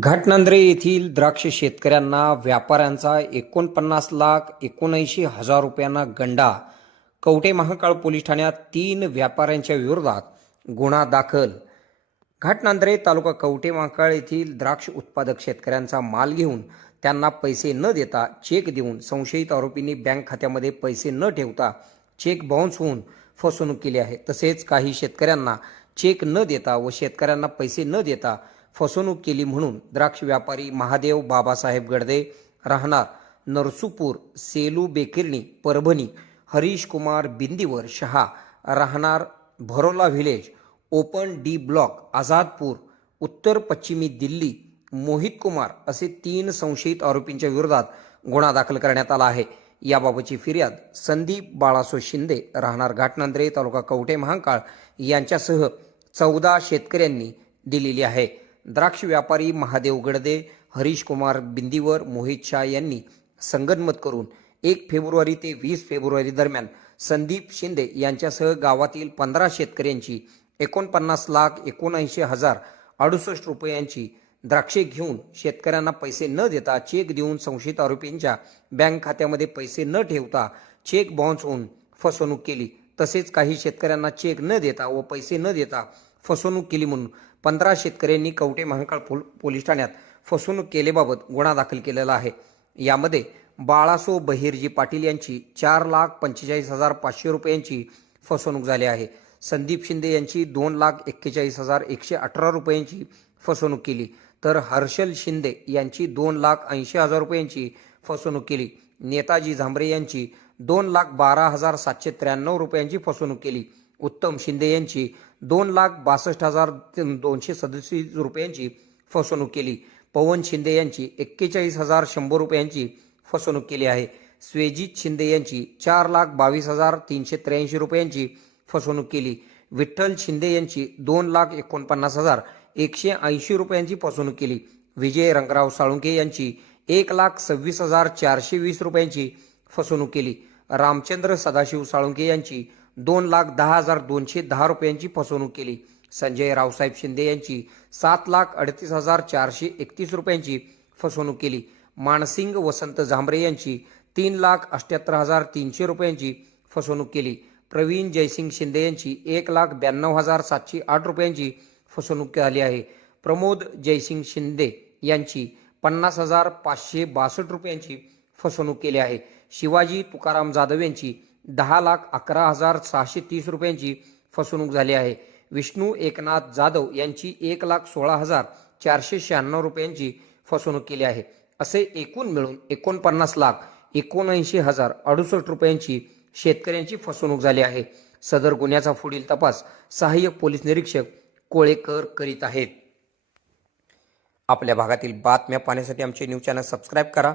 घाटनांद्रे येथील द्राक्ष शेतकऱ्यांना व्यापाऱ्यांचा एकोणपन्नास लाख एकोणऐंशी हजार रुपयांना गंडा. कवटे महाकाळ पोलीस ठाण्यात तीन व्यापाऱ्यांच्या विरोधात गुन्हा दाखल. घाटनांद्रे तालुका कवटे महाकाळ येथील द्राक्ष उत्पादक शेतकऱ्यांचा माल घेऊन त्यांना पैसे न देता चेक देऊन संशयित आरोपींनी बँक खात्यामध्ये पैसे न ठेवता चेक बाउन्स होऊन फसवणूक केली आहे. तसेच काही शेतकऱ्यांना चेक न देता व शेतकऱ्यांना पैसे न देता फसवणूक केली म्हणून द्राक्ष व्यापारी महादेव बाबासाहेब गडदे राहणार नरसूपूर सेलू बेकिर्णी परभणी हरीश कुमार बिंदीवर शहा राहणार Bharola village open D block Azadpur उत्तर पश्चिमी दिल्ली मोहित कुमार असे तीन संशयित आरोपींच्या विरोधात गुन्हा दाखल करण्यात आला आहे. याबाबतची फिर्याद संदीप बाळासो शिंदे राहणार घाटनांद्रे तालुका कवठे महांकाळ यांच्यासह चौदा शेतकऱ्यांनी दिलेली आहे. द्राक्ष व्यापारी महादेव गडदे हरीश कुमार बिंदीवर मोहित शाह यांनी संगनमत करून एक फेब्रुवारी ते वीस फेब्रुवारी दरम्यान संदीप शिंदे यांच्यासह गावातील पंधरा शेतकऱ्यांची एकोणपन्नास लाख एकोणऐंशी हजार अडुसष्ट रुपयांची द्राक्षे घेऊन शेतकऱ्यांना पैसे न देता चेक देऊन संशयित आरोपींच्या बँक खात्यामध्ये पैसे न ठेवता चेक बाउन्स होऊन फसवणूक केली. तसेच काही शेतकऱ्यांना चेक न देता व पैसे न देता फसवणूक केली म्हणून. पंधरा शेतकऱ्यांनी कवटे महांकाळ पोल पोलीस ठाण्यात फसवणूक केल्याबाबत गुन्हा दाखल केलेला आहे. यामध्ये बाळासो बहिरजी पाटील यांची चार लाख पंचेचाळीस हजार पाचशे रुपयांची फसवणूक झाली आहे. संदीप शिंदे यांची दोन लाख एक्केचाळीस हजार एकशे अठरा रुपयांची फसवणूक केली. तर हर्षल शिंदे यांची दोन लाख ऐंशी हजार रुपयांची फसवणूक केली. नेताजी झांबरे यांची दोन लाख बारा हजार सातशे त्र्याण्णव रुपयांची फसवणूक केली. उत्तम शिंदे यांची दोन लाख बासष्ट हजार दोनशे सदतीस रुपयांची फसवणूक केली. पवन शिंदे यांची एक्केचाळीस हजार शंभर रुपयांची फसवणूक केली आहे. स्वेजित शिंदे यांची चार लाख बावीस हजार तीनशे त्र्याऐंशी रुपयांची फसवणूक केली. विठ्ठल शिंदे यांची दोन लाख एकोणपन्नास हजार एकशे ऐंशी रुपयांची फसवणूक केली. विजय रंगराव साळुंके यांची एक लाख सव्वीस हजार चारशे वीस रुपयांची फसवणूक केली. रामचंद्र सदाशिव साळुंके यांची दोन लाख दहा हजार दोनशे दहा रुपयांची फसवणूक केली. संजय रावसाहेब शिंदे यांची सात लाख अडतीस हजार चारशे एकतीस रुपयांची फसवणूक केली. मानसिंग वसंत झांबरे यांची तीन लाख अठ्याहत्तर हजार तीनशे रुपयांची फसवणूक केली. प्रवीण जयसिंग शिंदे यांची एक लाख ब्याण्णव हजार सातशे आठ रुपयांची फसवणूक झाली आहे. प्रमोद जयसिंग शिंदे यांची पन्नास हजार पाचशे बासष्ट रुपयांची फसवणूक केली आहे. शिवाजी तुकाराम जाधव यांची दहा लाख अकरा हजार सहाशे तीस रुपयांची फसवणूक झाली आहे. विष्णू एकनाथ जाधव यांची एक लाख सोळा हजार चारशे शहाण्णव रुपयांची फसवणूक केली आहे. असे एकूण मिळून एकोणपन्नास लाख एकोणऐंशी हजार अडुसष्ट रुपयांची शेतकऱ्यांची फसवणूक झाली आहे. सदर गुन्ह्याचा पुढील तपास सहाय्यक पोलीस निरीक्षक कोळेकर करीत आहेत. आपल्या भागातील बातम्या पाहण्यासाठी आमचे न्यूज चॅनल सबस्क्राईब करा.